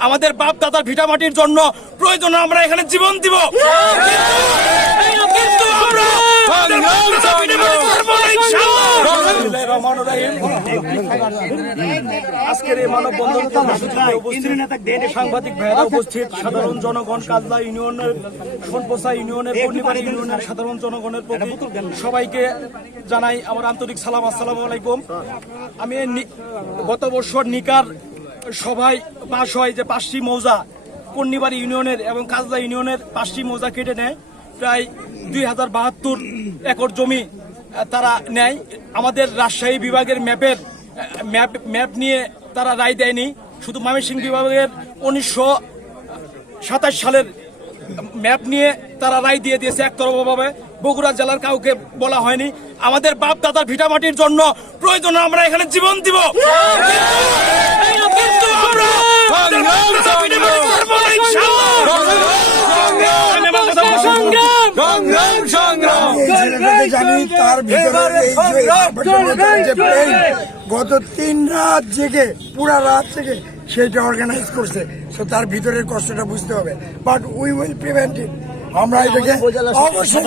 আমাদের বাপ দাদার ভিটামাটির জন্য প্রয়োজন আমরা এখানে জীবন দিব। কিন্তু- আমরা। আজকের এই মানববন্ধন কর্মসূচিতে উপস্থিত। সাংবাদিক ভাইয়েরা উপস্থিত সাধারণ জনগণ কাজলা ইউনিয়নের সোনপোসা ইউনিয়নের পূর্ণিমারি ইউনিয়নের সাধারণ জনগণের প্রতি সবাইকে জানাই আমার আন্তরিক সালাম আসসালামু আলাইকুম। আমি নি- গত বছর নিকার সভায় পাশ হয় যে পাঁচটি মৌজা পূর্ণিবাড়ি ইউনিয়নের এবং কাজলা ইউনিয়নের পাঁচটি মৌজা কেটে নেয়। প্রায় দুই হাজার বাহাত্তর একর জমি তারা নেয়। আমাদের রাজশাহী বিভাগের ম্যাপের ম্যাপ ম্যাপ নিয়ে তারা রায় দেয়নি। শুধু ময়মনসিংহ বিভাগের উনিশশো সাতাশ সালের ম্যাপ নিয়ে তারা রায় দিয়ে দিয়েছে একতরফাভাবে। বগুড়া জেলার কাউকে বলা হয়নি। আমাদের বাপ দাদার ভিটামাটির জন্য প্রয়োজন, আমরা এখানে জীবন দিব। এই জানি তার ভিতরে এই যে গত তিন রাত জেগে পুরা রাত থেকে সেইটা অর্গানাইজ করছে। সো তার ভিতরের কষ্টটা বুঝতে হবে। But we will prevent it আমরা এটাকে অবশ্যই